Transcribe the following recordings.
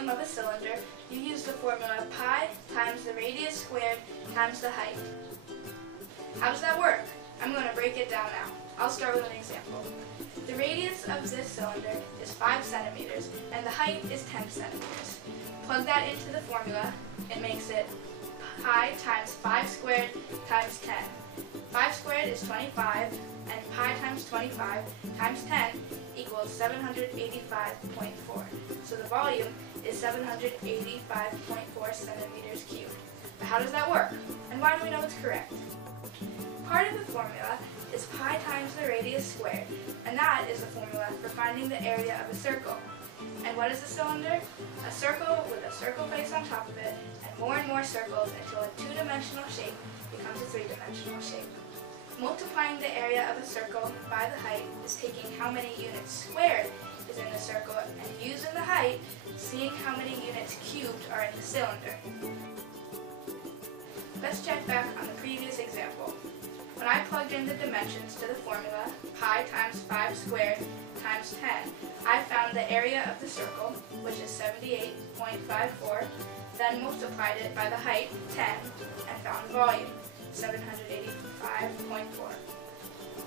volume of a cylinder, you use the formula pi times the radius squared times the height. How does that work? I'm going to break it down now. I'll start with an example. The radius of this cylinder is 5 centimeters and the height is 10 centimeters. Plug that into the formula. It makes it pi times 5 squared times 10. 5 squared is 25, and pi times 25 times 10 equals 785.4. So the volume is 785.4 centimeters cubed. But how does that work? And why do we know it's correct? Part of the formula is pi times the radius squared, and that is the formula for finding the area of a circle. And what is a cylinder? A circle with a circle face on top of it, and more circles until a two-dimensional shape becomes a three-dimensional shape. Multiplying the area of a circle by the height is taking how many units squared is in the circle, and using the height, seeing how many units cubed are in the cylinder. Let's check back on the previous example. When I plugged in the dimensions to the formula, pi times 5 squared times 10, I found the area of the circle, which is 78.54, then multiplied it by the height, 10, and found the volume, 785.4.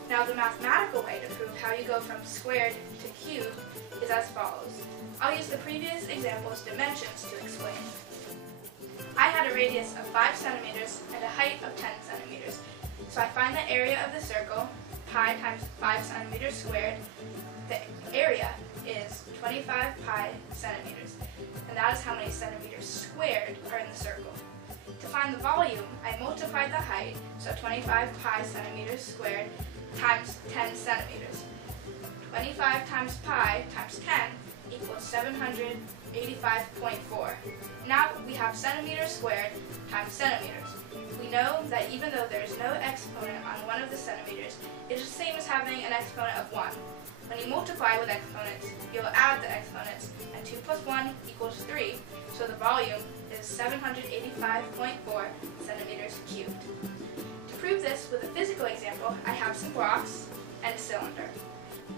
Now the mathematical way to prove how you go from squared to cubed is as follows. I'll use the previous example's dimensions to explain. I had a radius of 5 centimeters and a height of 10 centimeters. So I find the area of the circle, pi times 5 centimeters squared. The area is 25 pi centimeters, and that is how many centimeters squared are in the circle. To find the volume, I multiplied the height, so 25 pi centimeters squared times 10 centimeters. 25 times pi times 10 equals 785.4. Now we have centimeters squared times centimeters. We know that even though there is no exponent on one of the centimeters, it is the same as having an exponent of 1. When you multiply with exponents, you'll add the exponents, and 2 plus 1 equals 3, so the volume is 785.4 centimeters cubed. To prove this with a physical example, I have some blocks and a cylinder.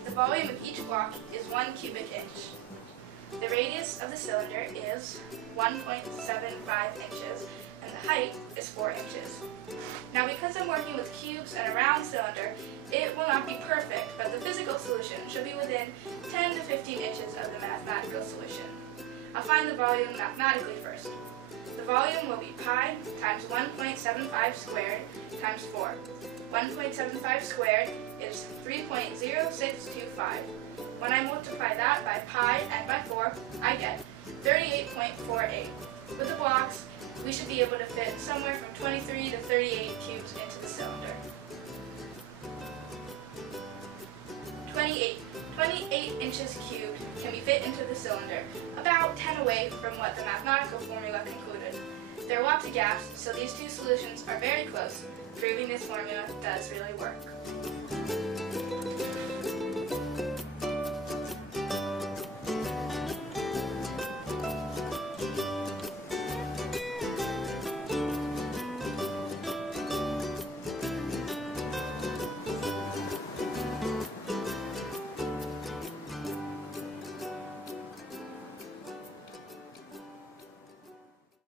The volume of each block is 1 cubic inch. The radius of the cylinder is 1.75 inches, and the height is 4 inches. Now because I'm working with cubes and a round cylinder, it will not be perfect, but the physical solution should be within 10 to 15 inches of the mathematical solution. I'll find the volume mathematically first. The volume will be pi times 1.75 squared times 4. 1.75 squared is 3.0625. When I multiply that by pi and by 4, I get 38.48. With the blocks, we should be able to fit somewhere from 23 to 38 cubes into the cylinder. 28 inches cubed can be fit into the cylinder, about 10 away from what the mathematical formula concluded. There are lots of gaps, so these two solutions are very close, proving this formula does really work.